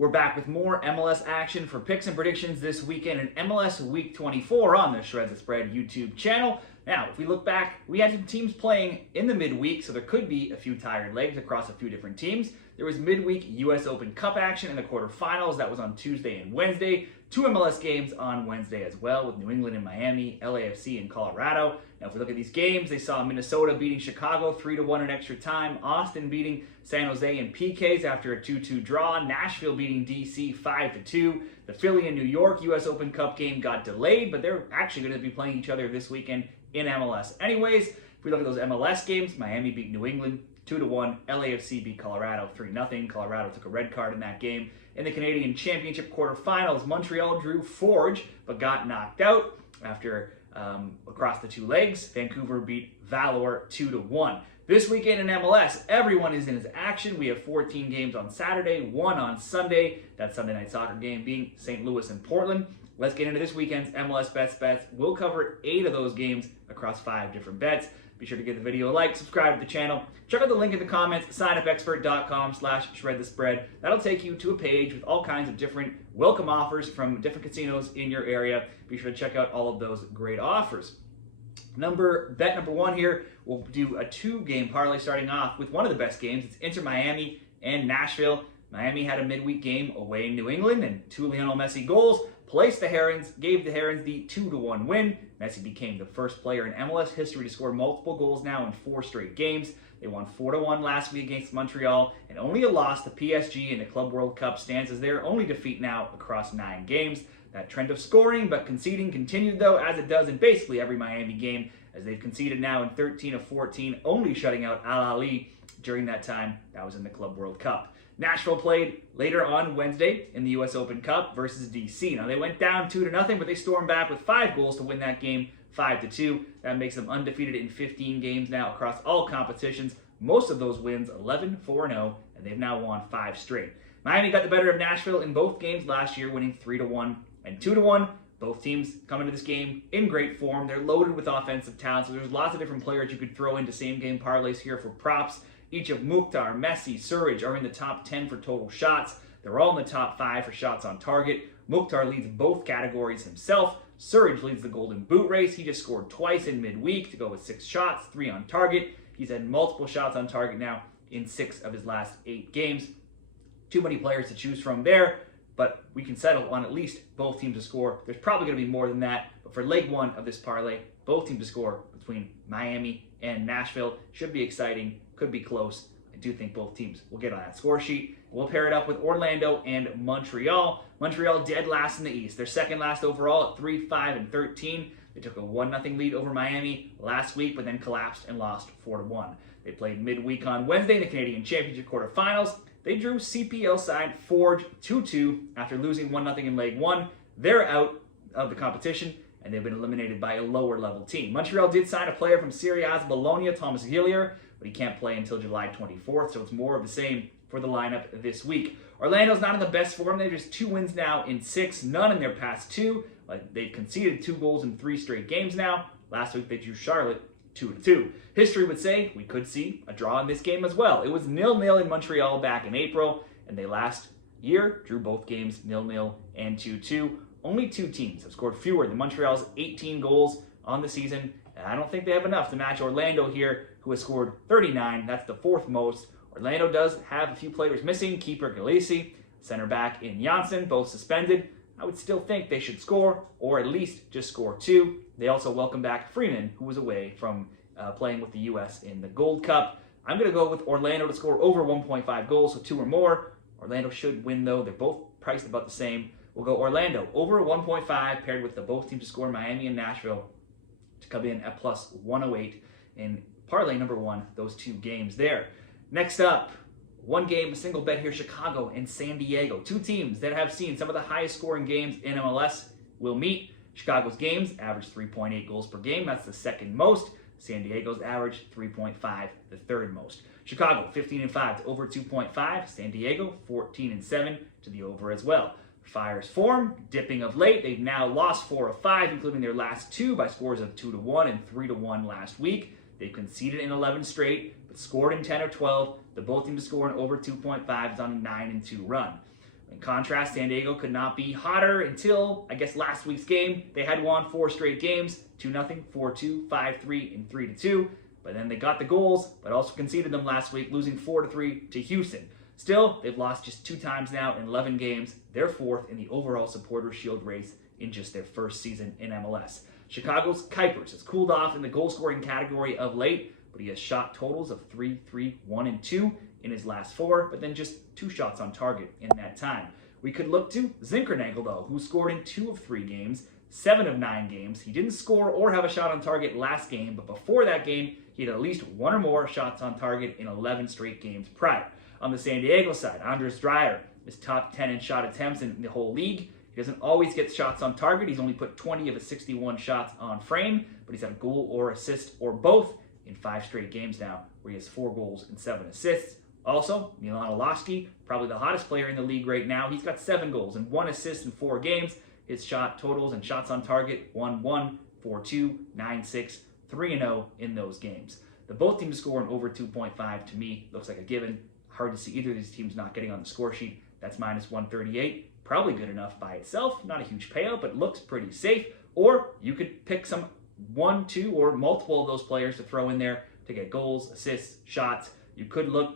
We're back with more MLS action for picks and predictions this weekend in MLS Week 24 on the Shred the Spread YouTube channel. Now, if we look back, we had some teams playing in the midweek, so there could be a few tired legs across a few different teams. There was midweek US Open Cup action in the quarterfinals. That was on Tuesday and Wednesday. 2 MLS games on Wednesday as well, with New England and Miami, LAFC and Colorado. Now, if we look at these games, they saw Minnesota beating Chicago 3-1 in extra time, Austin beating San Jose in PKs after a 2-2 draw, Nashville beating DC 5-2. The Philly and New York US Open Cup game got delayed, but they're actually going to be playing each other this weekend in MLS anyways. If we look at those MLS games, Miami beat New England 2-1, LAFC beat Colorado 3-0. Colorado took a red card in that game. In the Canadian Championship quarterfinals, Montreal drew Forge, but got knocked out after across the two legs. Vancouver beat Valor 2-1. This weekend in MLS, everyone is in its action. We have 14 games on Saturday, 1 on Sunday. That Sunday night soccer game being St. Louis and Portland. Let's get into this weekend's MLS Bets. We'll cover 8 of those games across 5 different bets. Be sure to give the video a like, subscribe to the channel. Check out the link in the comments, signupexpert.com/shredthespread. That'll take you to a page with all kinds of different welcome offers from different casinos in your area. Be sure to check out all of those great offers. Bet number 1 here, we'll do a 2-game parlay starting off with one of the best games. It's Inter Miami and Nashville. Miami had a midweek game away in New England and 2 Lionel Messi goals placed the Herons, gave the Herons the 2-1 win. Messi became the first player in MLS history to score multiple goals now in 4 straight games. They won 4-1 last week against Montreal, and only a loss to PSG in the Club World Cup stands as their only defeat now across 9 games. That trend of scoring but conceding continued though, as it does in basically every Miami game, as they've conceded now in 13 of 14, only shutting out Al Ahly during that time. That was in the Club World Cup. Nashville played later on Wednesday in the US Open Cup versus DC. Now, they went down 2-0, but they stormed back with 5 goals to win that game 5-2. That makes them undefeated in 15 games now across all competitions. Most of those wins 11-4-0, and they've now won 5 straight. Miami got the better of Nashville in both games last year, winning 3-1 and 2-1. Both teams come into this game in great form. They're loaded with offensive talent, so there's lots of different players you could throw into same-game parlays here for props. Each of Mukhtar, Messi, Surridge are in the top 10 for total shots. They're all in the top 5 for shots on target. Mukhtar leads both categories himself. Surridge leads the Golden Boot race. He just scored twice in midweek to go with 6 shots, 3 on target. He's had multiple shots on target now in 6 of his last 8 games. Too many players to choose from there, but we can settle on at least both teams to score. There's probably going to be more than that, but for leg 1 of this parlay, both teams to score between Miami and Nashville. Should be exciting. Could be close. I do think both teams will get on that score sheet. We'll pair it up with Orlando and Montreal. Montreal dead last in the East. They're second last overall at 3-5-13. They took a 1-0 lead over Miami last week, but then collapsed and lost 4-1. They played midweek on Wednesday in the Canadian Championship quarterfinals. They drew CPL side Forge 2-2 after losing 1-0 in leg 1. They're out of the competition, and they've been eliminated by a lower level team. Montreal did sign a player from Serie A's Bologna, Thomas Gillier, but he can't play until July 24th, so it's more of the same for the lineup this week. Orlando's not in the best form. They've just 2 wins now in 6, none in their past 2. They've conceded 2 goals in 3 straight games now. Last week they drew Charlotte 2-2. History would say we could see a draw in this game as well. It was 0-0 in Montreal back in April, and they last year drew both games 0-0 and 2-2. Only 2 teams have scored fewer than Montreal's 18 goals on the season, and I don't think they have enough to match Orlando here, who has scored 39. That's the 4th most. Orlando does have a few players missing. Keeper Gallese, center back in Janssen, both suspended. I would still think they should score, or at least just score 2. They also welcome back Freeman, who was away from playing with the U.S. in the Gold Cup. I'm going to go with Orlando to score over 1.5 goals, so 2 or more. Orlando should win, though. They're both priced about the same. We'll go Orlando over 1.5, paired with the both teams to score Miami and Nashville to come in at plus 108 in parlay number 1, those 2 games there. Next up, 1 game, a single bet here, Chicago and San Diego. 2 teams that have seen some of the highest scoring games in MLS will meet. Chicago's games average 3.8 goals per game. That's the 2nd most. San Diego's average 3.5, the 3rd most. Chicago 15-5 to over 2.5. San Diego 14-7 to the over as well. Fire's form dipping of late. They've now lost 4 of 5, including their last 2 by scores of 2-1 and 3-1 last week. They've conceded in 11 straight, but scored in 10 or 12. The both teams to score in over 2.5 is on a 9-2 run. In contrast, San Diego could not be hotter until, I guess, last week's game. They had won 4 straight games, 2-0, 4-2, 5-3, and 3-2. But then they got the goals, but also conceded them last week, losing 4-3 to Houston. Still, they've lost just 2 times now in 11 games. They're 4th in the overall Supporters' Shield race in just their first season in MLS. Chicago's Kuipers has cooled off in the goal-scoring category of late, but he has shot totals of 3, 3, 1, and 2 in his last 4, but then just 2 shots on target in that time. We could look to Zinkernagel, though, who scored in 2 of 3 games, 7 of 9 games. He didn't score or have a shot on target last game, but before that game, he had at least 1 or more shots on target in 11 straight games prior. On the San Diego side, Andres Dreyer is top 10 in shot attempts in the whole league. He doesn't always get shots on target. He's only put 20 of his 61 shots on frame, but he's had a goal or assist or both in 5 straight games now, where he has 4 goals and 7 assists. Also, Milan Olowski, probably the hottest player in the league right now. He's got 7 goals and 1 assist in 4 games. His shot totals and shots on target, 1-1, 4-2, 9-6, 3-0 in those games. The both teams scoring over 2.5 to me looks like a given. Hard to see either of these teams not getting on the score sheet. That's minus 138. Probably good enough by itself. Not a huge payout, but looks pretty safe. Or you could pick some 1, 2, or multiple of those players to throw in there to get goals, assists, shots. You could look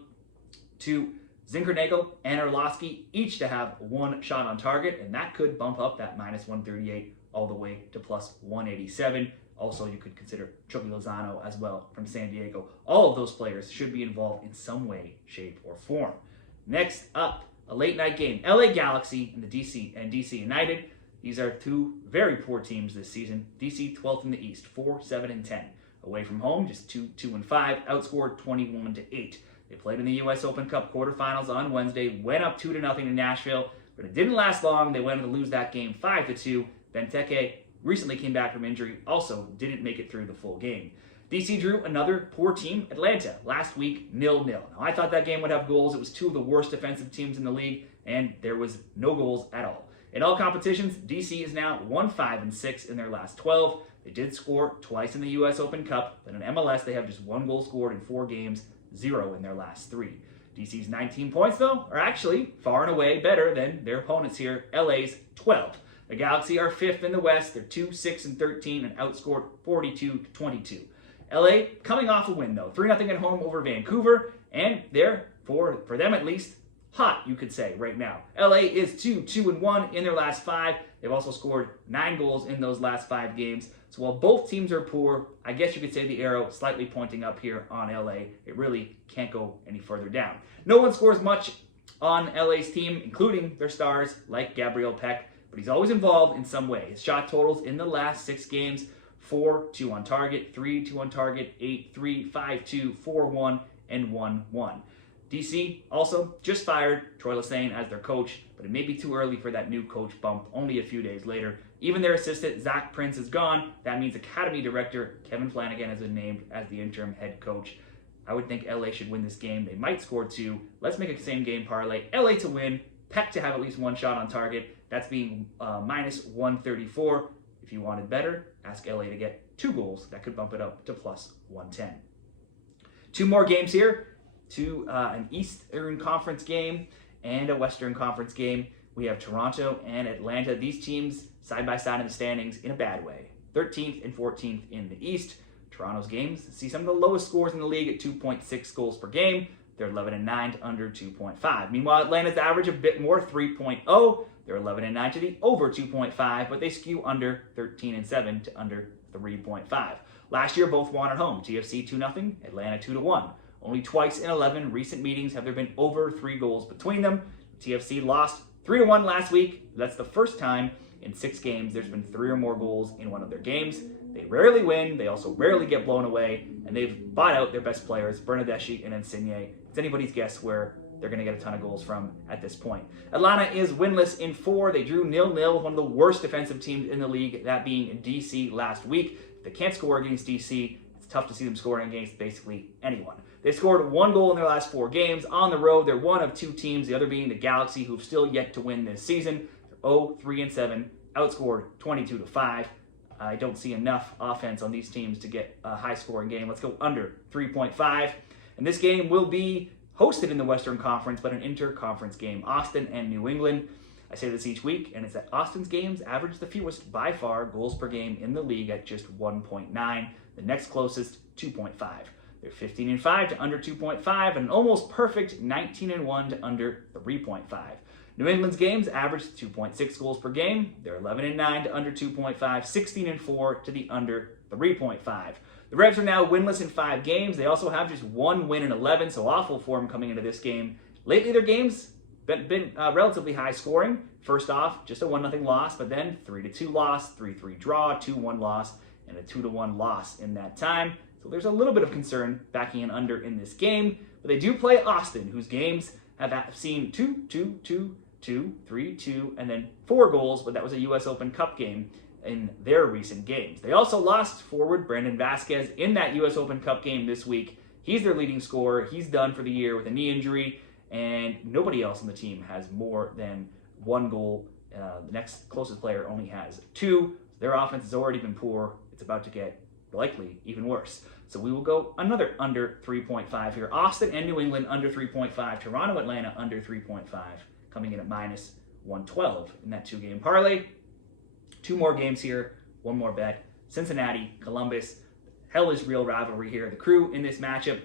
to Zinkernagel and Orlowski each to have 1 shot on target, and that could bump up that minus 138 all the way to plus 187. Also, you could consider Chucky Lozano as well from San Diego. All of those players should be involved in some way, shape, or form. Next up, a late night game. LA Galaxy and DC United. These are 2 very poor teams this season. DC 12th in the East, 4, 7, and 10. Away from home, just 2, 2, and 5. Outscored 21-8. They played in the U.S. Open Cup quarterfinals on Wednesday. Went up 2-0 in Nashville, but it didn't last long. They went on to lose that game 5-2. Benteke recently came back from injury, also didn't make it through the full game. DC drew another poor team, Atlanta, last week, 0-0. Now, I thought that game would have goals. It was 2 of the worst defensive teams in the league, and there was no goals at all. In all competitions, DC is now 1-5-6 in their last 12. They did score twice in the U.S. Open Cup, but in MLS, they have just 1 goal scored in 4 games, 0 in their last 3. DC's 19 points, though, are actually far and away better than their opponents here, LA's 12. The Galaxy are 5th in the West. They're 2, 6, and 13 and outscored 42-22. LA coming off a win, though. 3-0 at home over Vancouver, and they're, for them at least, hot, you could say, right now. LA is 2, 2, and 1 in their last 5. They've also scored 9 goals in those last 5 games. So while both teams are poor, I guess you could say the arrow slightly pointing up here on LA. It really can't go any further down. No one scores much on LA's team, including their stars like Gabriel Peck, but he's always involved in some way. His shot totals in the last 6 games, 4, 2 on target, 3, 2 on target, 8, 3, 5, 2, 4, 1, and 1, 1. DC also just fired Troy Lesesne as their coach, but it may be too early for that new coach bump only a few days later. Even their assistant, Zach Prince, is gone. That means Academy Director Kevin Flanagan has been named as the interim head coach. I would think LA should win this game. They might score 2. Let's make a same-game parlay. LA to win, Peck to have at least 1 shot on target. That's being minus 134. If you wanted better, ask LA to get 2 goals. That could bump it up to plus 110. 2 more games here. An Eastern Conference game and a Western Conference game. We have Toronto and Atlanta. These teams side by side in the standings in a bad way. 13th and 14th in the East. Toronto's games see some of the lowest scores in the league at 2.6 goals per game. They're 11-9 to under 2.5. Meanwhile, Atlanta's average a bit more, 3.0. They're 11-9 to the over 2.5, but they skew under 13-7 to under 3.5. Last year, both won at home. TFC 2-0, Atlanta 2-1. Only twice in 11 recent meetings have there been over 3 goals between them. TFC lost 3-1 last week. That's the first time in 6 games there's been 3 or more goals in one of their games. They rarely win. They also rarely get blown away. And they've bought out their best players, Bernadeschi and Insigne. It's anybody's guess where they're going to get a ton of goals from at this point. Atlanta is winless in 4. They drew 0-0, one of the worst defensive teams in the league, that being DC last week. If they can't score against DC, it's tough to see them scoring against basically anyone. They scored 1 goal in their last 4 games. On the road, they're one of 2 teams, the other being the Galaxy, who've still yet to win this season. They're 0-3-7, outscored 22-5. I don't see enough offense on these teams to get a high-scoring game. Let's go under 3.5. And this game will be hosted in the Western Conference, but an inter-conference game. Austin and New England. I say this each week, and it's that Austin's games average the fewest by far goals per game in the league at just 1.9. The next closest, 2.5. They're 15-5 to under 2.5, and an almost perfect 19-1 to under 3.5. New England's games average 2.6 goals per game. They're 11-9 to under 2.5, 16-4 to the under 3.5. The Revs are now winless in 5 games. They also have just 1 win in 11, so awful form coming into this game. Lately, their games been relatively high scoring. First off, just a 1-0 loss, but then 3-2 loss, 3-3 draw, 2-1 loss, and a 2-1 loss in that time. So there's a little bit of concern backing an under in this game, but they do play Austin, whose games have seen 2-2-2, 3-2, and then 4 goals, but that was a U.S. Open Cup game in their recent games. They also lost forward Brandon Vasquez in that U.S. Open Cup game this week. He's their leading scorer. He's done for the year with a knee injury, and nobody else on the team has more than 1 goal. The next closest player only has 2. Their offense has already been poor. It's about to get likely even worse. So we will go another under 3.5 here. Austin and New England under 3.5. Toronto, Atlanta under 3.5, coming in at minus 112 in that 2-game parlay. 2 more games here, 1 more bet. Cincinnati, Columbus. Hell is real rivalry here. The Crew in this matchup,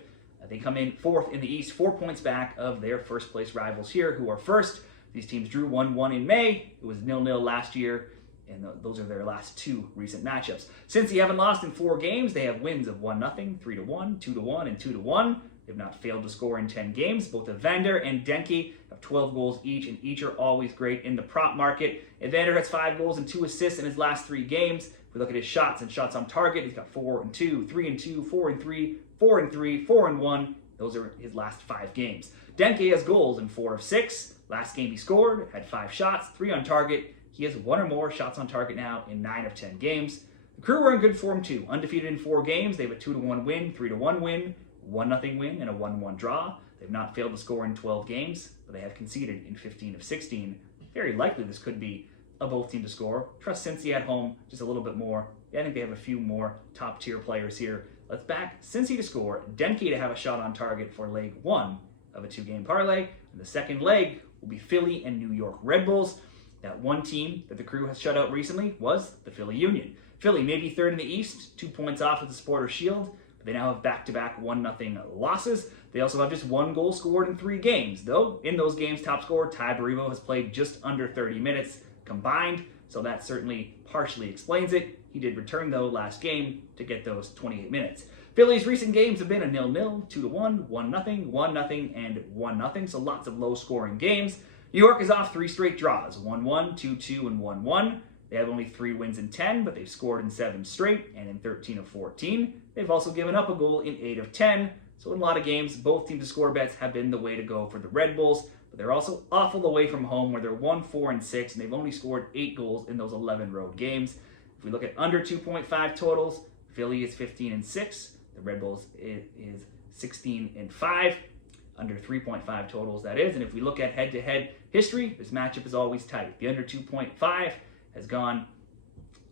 they come in 4th in the East, 4 points back of their first place rivals here, who are first. These teams drew 1-1 in May. It was 0-0 last year, and those are their last 2 recent matchups. Since they haven't lost in 4 games, they have wins of 1-0, 3-1, 2-1, and 2-1. They've not failed to score in 10 games. Both Evander and Denke have 12 goals each, and each are always great in the prop market. Evander has 5 goals and 2 assists in his last 3 games. If we look at his shots and shots on target, he's got 4-2, 3-2, 4-3, 4-3, 4-1. Those are his last 5 games. Denke has goals in 4 of 6. Last game he scored, had 5 shots, 3 on target. He has 1 or more shots on target now in 9 of 10 games. The Crew are in good form too. Undefeated in 4 games. They have a 2-1 win, 3-1 win, 1-0 win, and a 1-1 draw. They've not failed to score in 12 games, but they have conceded in 15 of 16. Very likely this could be a both team to score. Trust Cincy at home just a little bit more. Yeah, I think they have a few more top tier players here. Let's back Cincy to score, Denke to have a shot on target for leg 1 of a 2-game parlay. And the second leg will be Philly and New York Red Bulls. That one team that the Crew has shut out recently was the Philly Union. Philly may be 3rd in the East, 2 points off of the Supporters' Shield, but they now have back-to-back 1-0 losses. They also have just 1 goal scored in 3 games, though in those games, top scorer Ty Barivo has played just under 30 minutes combined, so that certainly partially explains it. He did return, though, last game to get those 28 minutes. Philly's recent games have been a 0-0, 2-1, 1-0, 1-0, and 1-0, so lots of low-scoring games. New York is off 3 straight draws, 1-1, 2-2, and 1-1. They have only 3 wins in 10, but they've scored in 7 straight and in 13 of 14. They've also given up a goal in 8 of 10. So in a lot of games, both teams to score bets have been the way to go for the Red Bulls, but they're also awful away from home where they're 1-4-6, and they've only scored 8 goals in those 11 road games. If we look at under 2.5 totals, Philly is 15-6. The Red Bulls is 16-5. Under 3.5 totals, that is. And if we look at head-to-head history, this matchup is always tight. The under 2.5 has gone,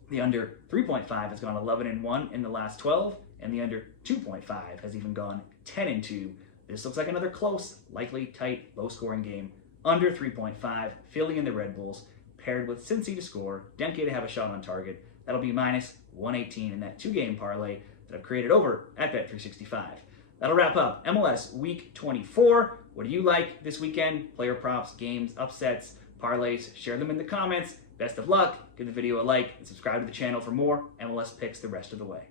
the under 3.5 has gone 11-1 in the last 12, and the under 2.5 has even gone 10-2. This looks like another close, likely tight, low-scoring game. Under 3.5, Philly and the Red Bulls, paired with Cincy to score, Denke to have a shot on target. That'll be minus 118 in that 2-game parlay that I've created over at Bet365. That'll wrap up MLS Week 24. What do you like this weekend? Player props, games, upsets, parlays. Share them in the comments. Best of luck. Give the video a like and subscribe to the channel for more MLS picks the rest of the way.